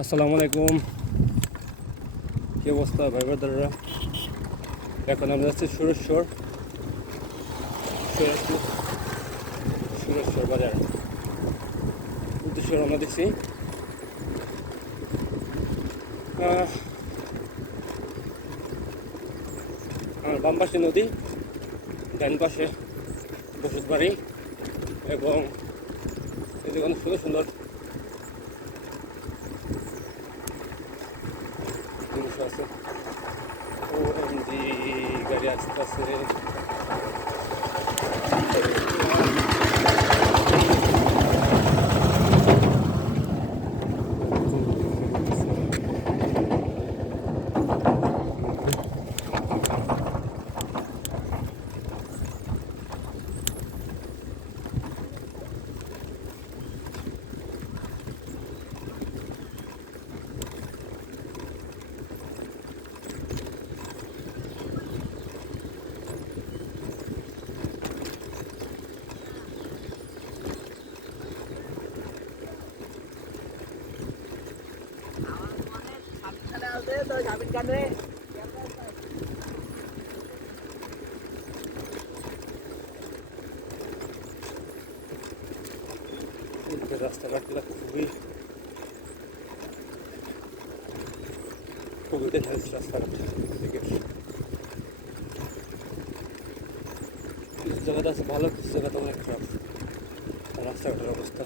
আসসালামু আলাইকুম। কি অবস্থা ভাই ব্রাদাররা? এখন আমরা যাচ্ছি সুরেশ্বর সুরেশ্বর বাজার উদ্দেশ্যে রওনা দিচ্ছি। আমার বাম পাশে নদী, ডান পাশে বসত বাড়ি এবং এদিকে অনেক সুন্দর সুন্দর জিনিস আছে। OMG গাড়ি আসতেছে। রাস্তাঘাটগুলো খুবই ডেঞ্জারাস রাস্তাঘাট। কিছু জায়গাটা আছে ভালো, কিছু জায়গাটা অনেক খারাপ রাস্তাঘাটের অবস্থা।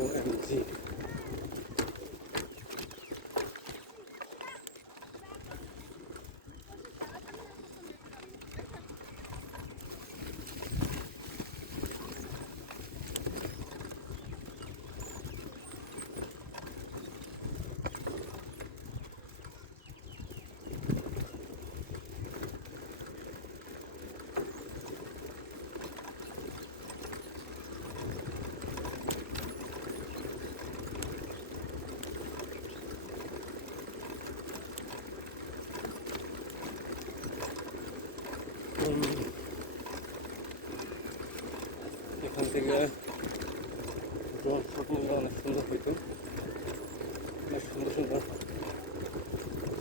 OMG এখান থেকে ড্রোন শুট নিলে অনেক সুন্দর হইতো। অনেক সুন্দর সুন্দর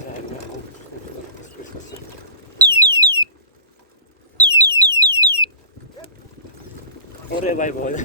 জায়গা, সুন্দর সুন্দর স্পেস আছে। ওরে ভাই ভয়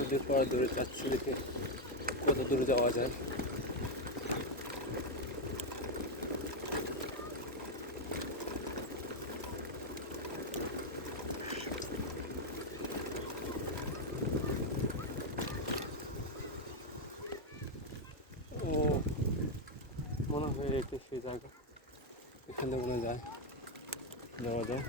নদীর পর দূরে যাচ্ছি, দেখে কত দূরে যাওয়া যায়। ও মনে হয় এটা সেই জায়গা, এখানে মনে যায় যাওয়া যায়।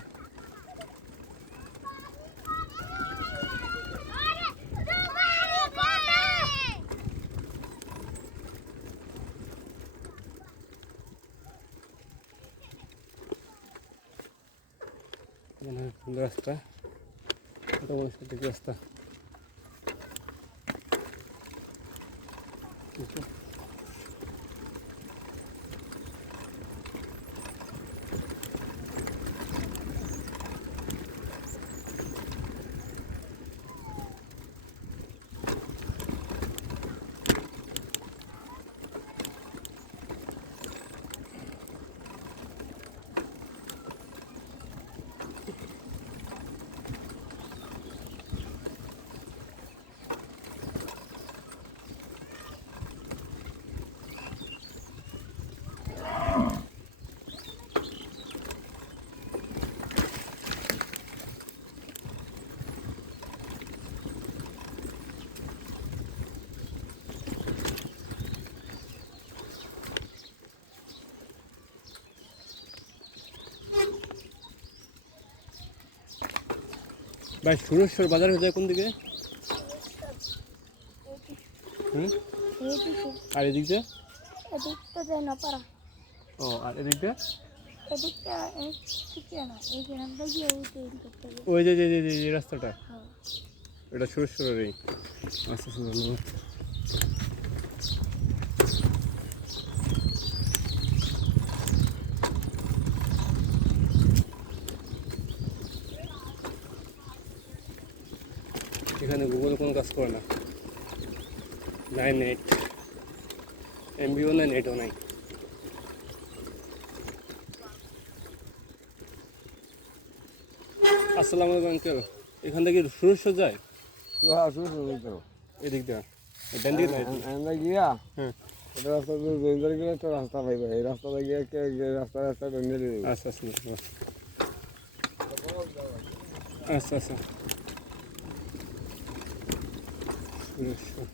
মনে হয় সুন্দর রাস্তা, এটা মনে হয় ঠিক রাস্তা। ভাই সুরেশ্বর বাজার হয়ে যায় কোন দিকে? হুম, আর এদিক দিয়ে? এদিকটা যায় না পারা, ও, আর এদিক দিয়ে? এদিকটা ঠিক না, এই গ্রামটা গিয়ে ওই ট্রেন করতে হবে। ওই যে যে যে যে যে রাস্তাটা, হ্যাঁ। এটা সুরেশ্বরের এই। আচ্ছা আচ্ছা, ধন্যবাদ। এখানে গুগল কোনো কাজ করে না, নাই নেট, এমবিও নাই, নেটও নাই। আসসালামু আলাইকুম আঙ্কেল, এখান থেকে সুরেশ্বর যায় এদিক দিয়ে? ডান দিকে না? আমরা গিয়া হ্যাঁ, এটা রাস্তা দিয়ে জয়ন্তর গেলে একটা রাস্তা পাইবে, এই রাস্তাটা গিয়ে রাস্তা রাস্তা ভেঙে দিবে। আচ্ছা আচ্ছা আচ্ছা আচ্ছা। সুরেশ্বর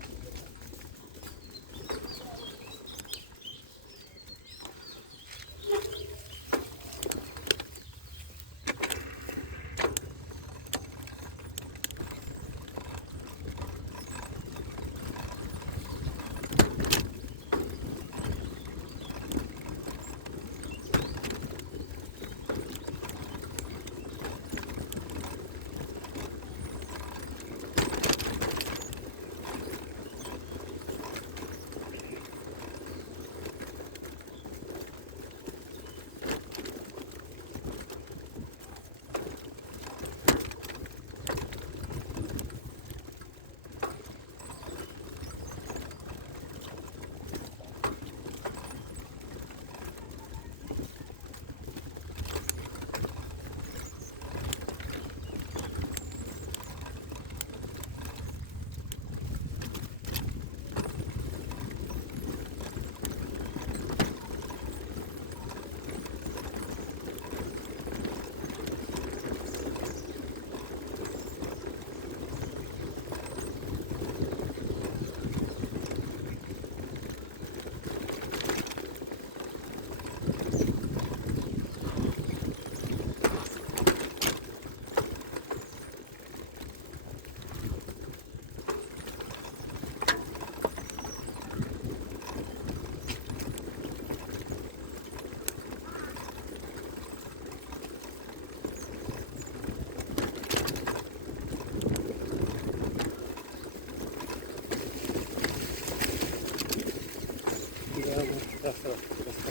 রাস্তা রাস্তা।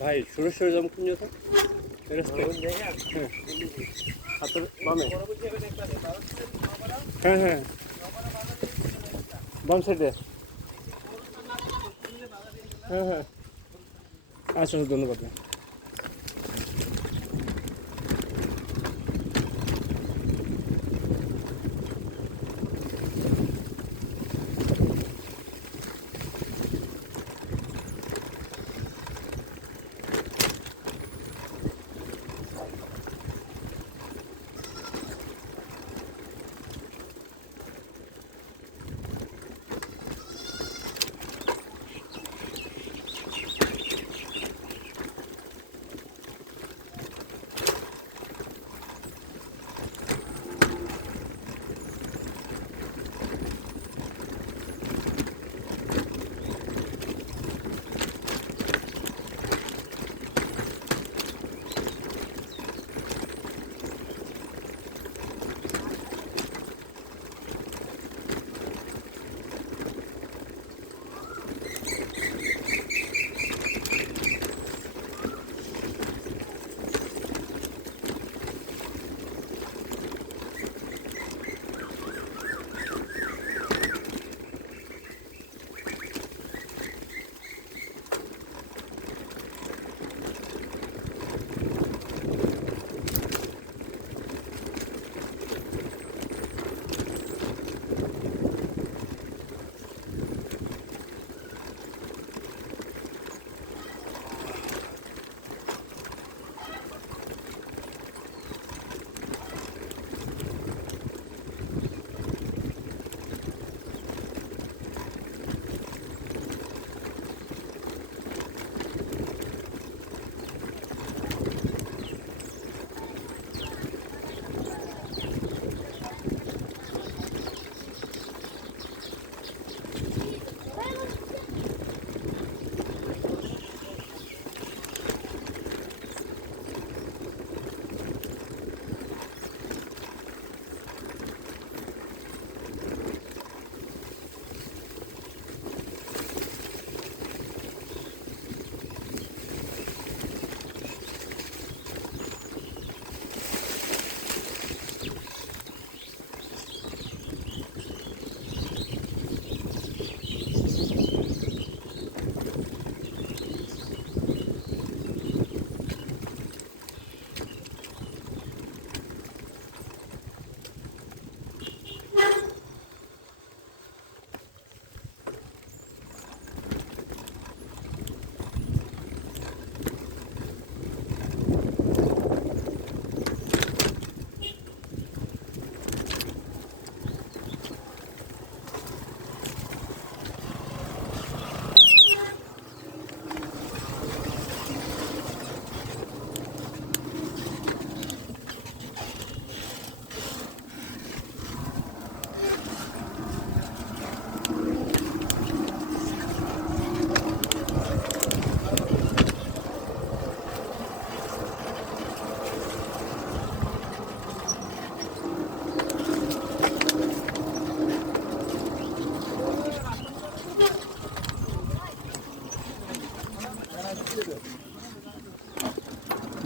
ভাই সুরেশ্বর যাবো কোন জায়গা? এই রাস্তায়? হ্যাঁ, হাতের বামে। হ্যাঁ হ্যাঁ, বাম সাইডে। হ্যাঁ হ্যাঁ, আচ্ছা ধন্যবাদ।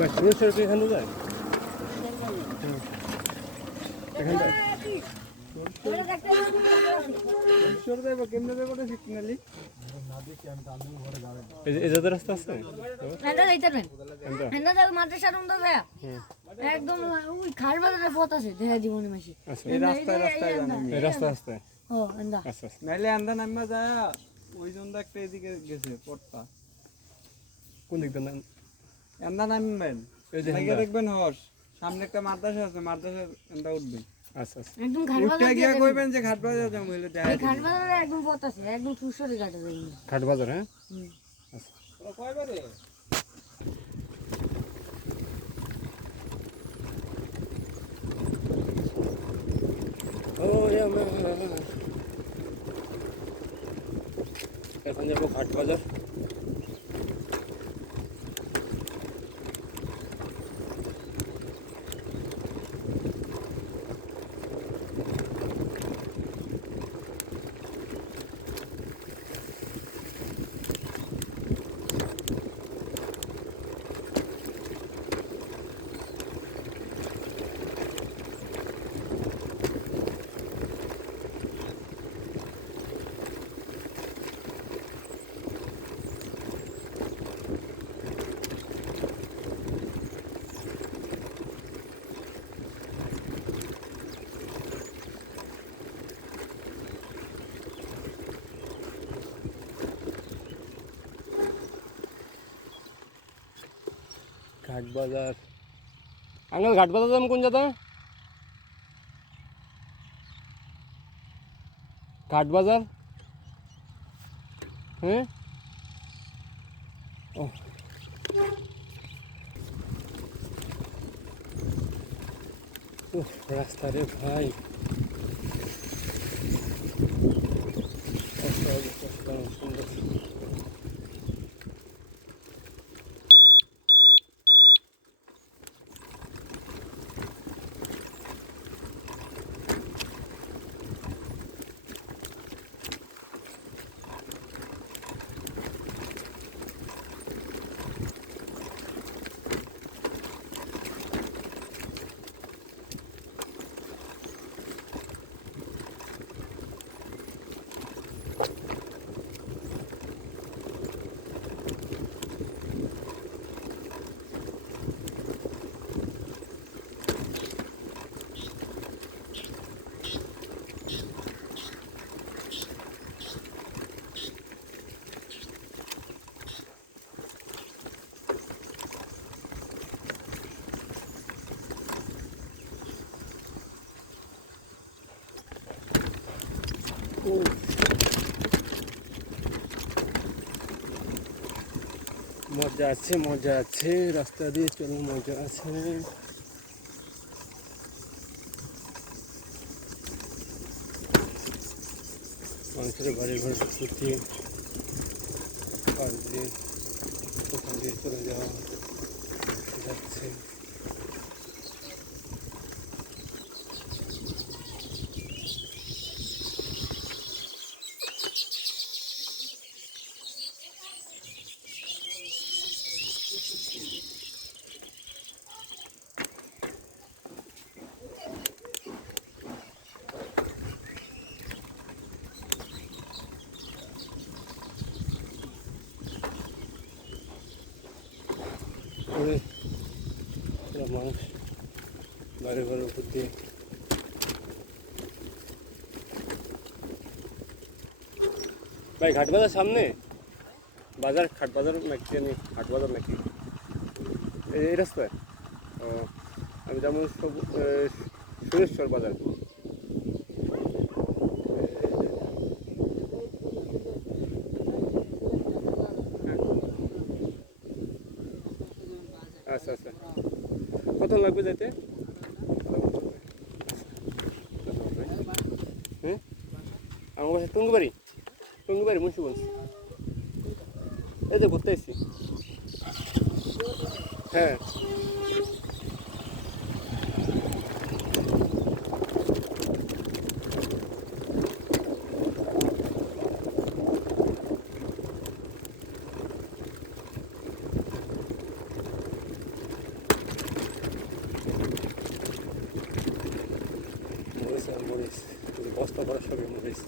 সুরেশ্বর কি এখানে যায়? এখানটা ঈশ্বর যাইব কেমনে যাইব এটা ঠিক নালি এই যাদের রাস্তা আছে হেন্দা যাইতে পারবেন হেন্দা যাও মাদ্রাসার রুমটা যায় একদম ওই খাল বাজারের পথ আছে দেখা জীবনে মাসি আচ্ছা এই রাস্তায় জানি এই রাস্তা আছে ও হেন্দা আচ্ছা আচ্ছা নাইলে আন্দা নাম্মা যায় ওই জনটা একটা এদিকে গেছে পড়তা কোন দিক দিয়ে আন্দা নামবেন এই যে দেখে দেখবেন হস সামনে একটা মাদ্রাসা আছে মাদ্রাসার আন্দা উঠবেন আচ্ছা আচ্ছা একদম খাল উঠতে বাজার গিয়া কইবেন যে ঘাট বাজার যাবো হইলে দেখা এই খাল বাজারের একদম পথ আছে একদম সুসরে ঘাটে যাই ঘাট বাজার হ্যাঁ আচ্ছা কয়বারে ও আমার এখন যাবো ঘাট বাজার घाट बाजार अंकल घाट बाजार जाम कोण जाता घाट बाजार हैं रास्ता रे भाई মজা আছে রাস্তা দিয়ে চলো মজা আছে মানুষের বাড়ি ঘর প্রতি পাশ দিয়ে ওখান দিয়ে চলে যাওয়া যাচ্ছে মানুষ বাড়ি ঘরের উপর দিয়ে ভাই ঘাট বাজার সামনে বাজার ঘাট বাজার নাকি জানি ঘাট বাজার নাকি এই রাস্তায় ও আমি যেমন সুরেশ্বর বাজার আচ্ছা আচ্ছা কত লাগবে যেতে হ্যাঁ আমার বাসা টঙ্গিবাড়ি মুন্সিগঞ্জ এই যে ঘুরতে এসছি হ্যাঁ করতেছে মরিচ, বস্তা করা সবই মরিচ।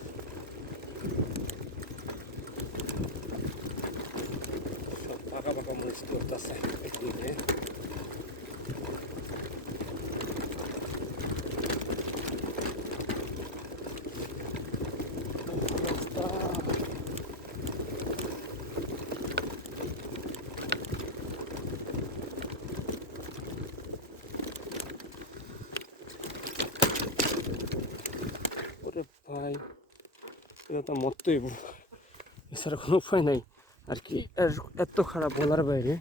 সব পাকা পাকা মরিচ করতেছে এখানে। ওরে ভাই, এটা তো মরতেই, এছাড়া কোনো উপায় নাই আর কি। এত খারাপ বলার বাইরে।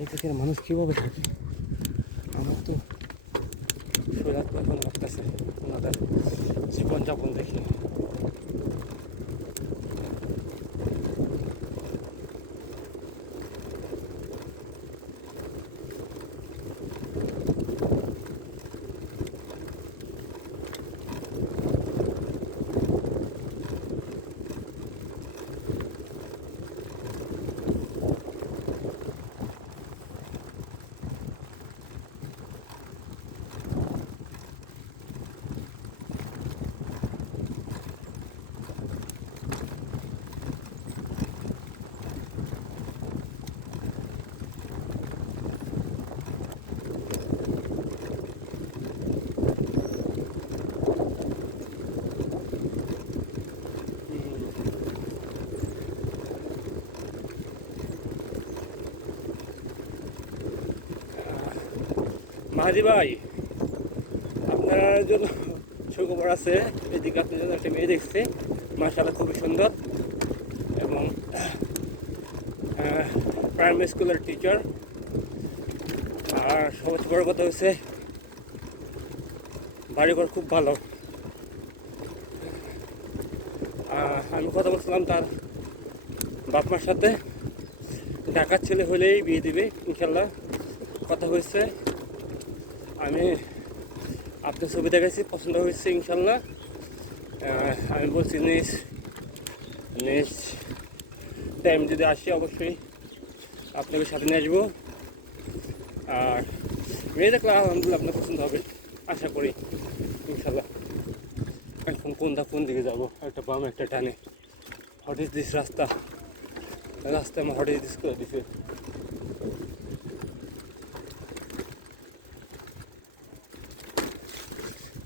এই থেকে মানুষ কীভাবে থাকে, আমার তো শরীর এখন লাগতেছে ওনাদের জীবনযাপন দেখি। মাহাদি ভাই, আপনার জন্য সুখবর আছে। এদিকে আপনার জন্য একটা মেয়ে দেখছে, মাশাআল্লাহ খুবই সুন্দর, এবং প্রাইমারি স্কুলের টিচার। আর সবচেয়ে বড় কথা হচ্ছে বাড়িঘর খুব ভালো। আমি কথা বলছিলাম তার বাপ মার সাথে, ঢাকার ছেলে হলেই বিয়ে দিবে ইনশাল্লাহ, কথা হয়েছে। আমি আপনার ছবি দেখেছি, পছন্দ হয়েছে ইনশাল্লাহ। আমি বলছি নেক্সট টাইম যদি আসি অবশ্যই আপনাকে সাথে নিয়ে আসবো। আর মেয়ে দেখলে আলহামদুলিল্লাহ আপনার পছন্দ হবে আশা করি ইনশাল্লাহ। এখন কোন দিকে যাবো, একটা বাম একটা টানে। হোয়াট ইজ দিস রাস্তা আমার হোয়াট ইজ দিস করে দিছে।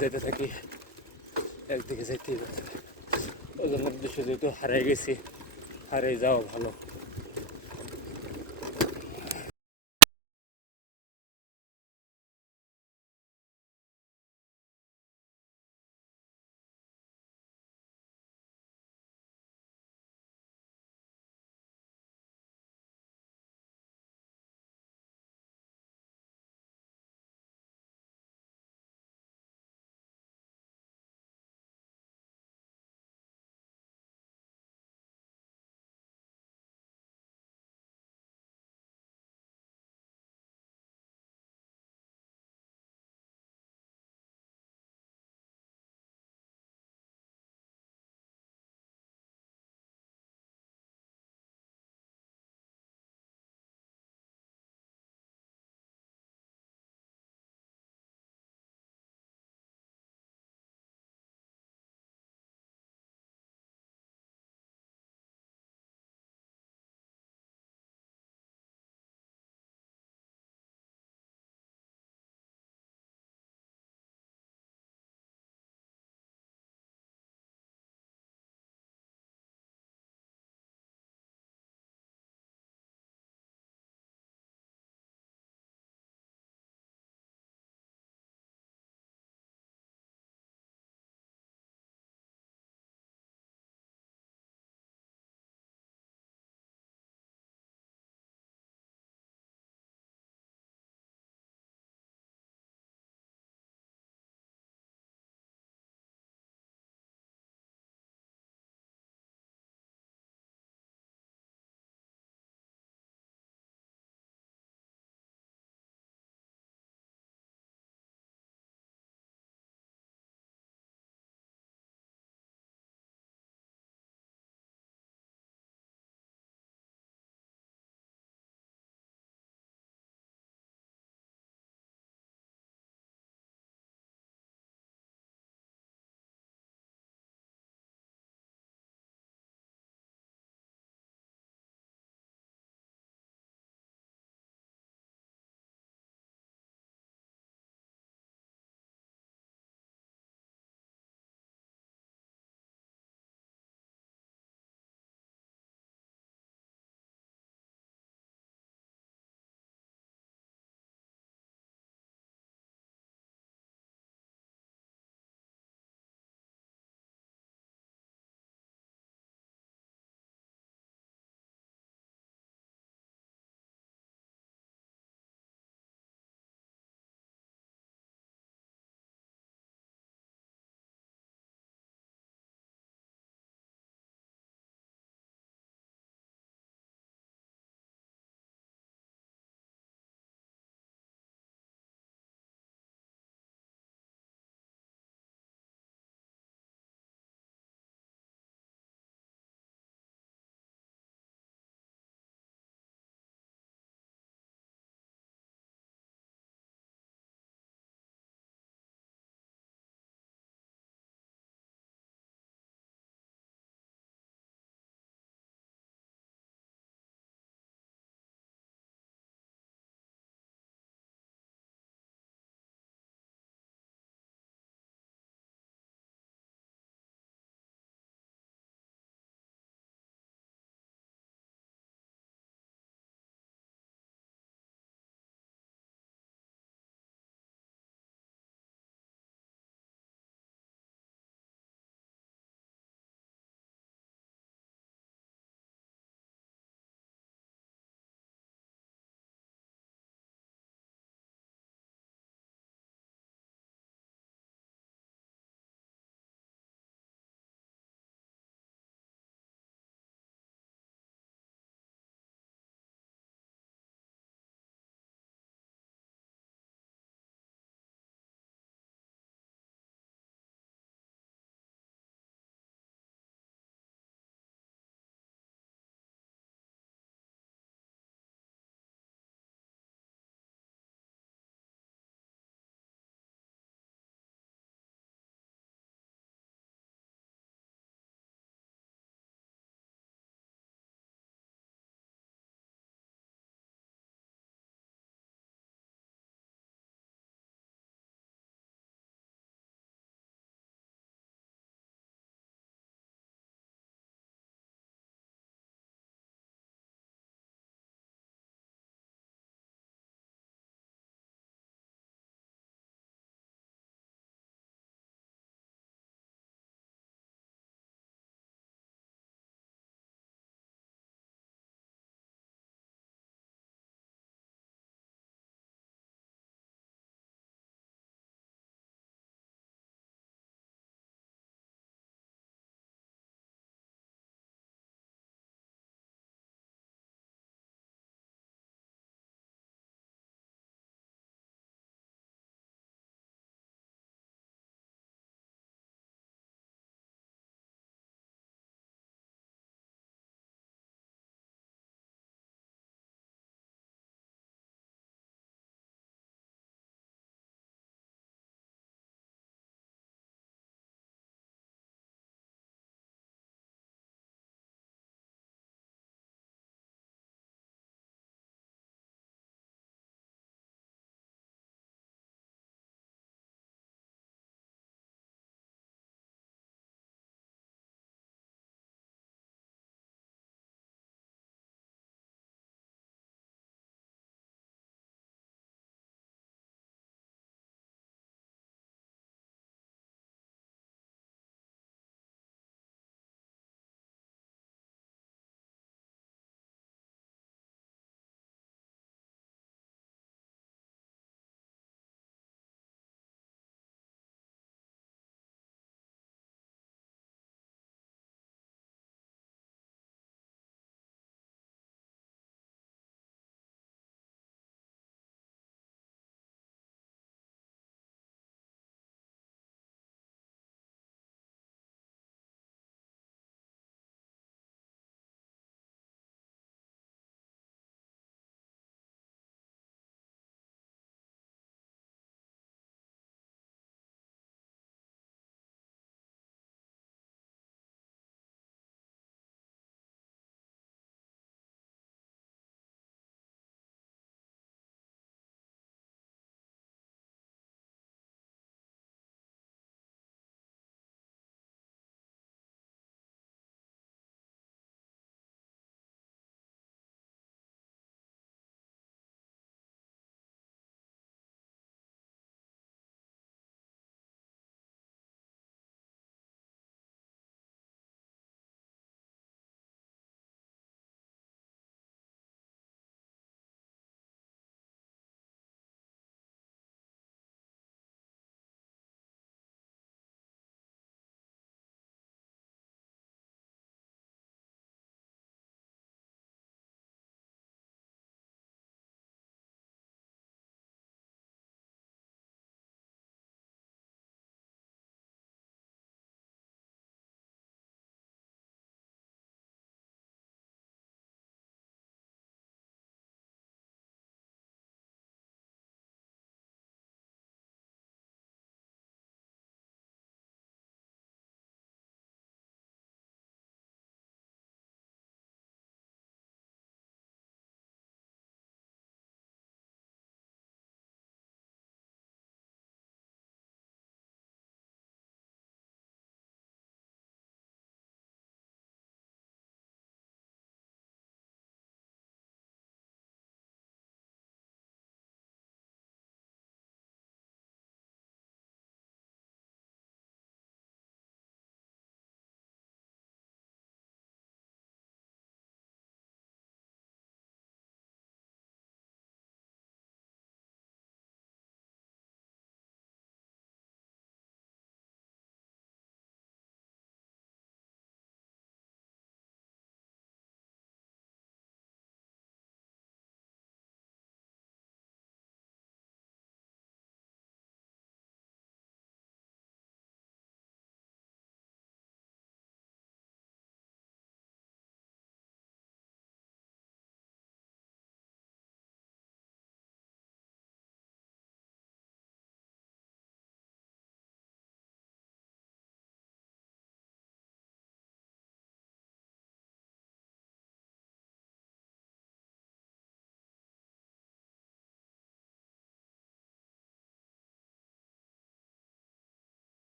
যেতে থাকি, একদিকে যেতেই ওই জন্য উদ্দেশ্য যেহেতু হারিয়ে গেছি, হারিয়ে যাওয়া ভালো।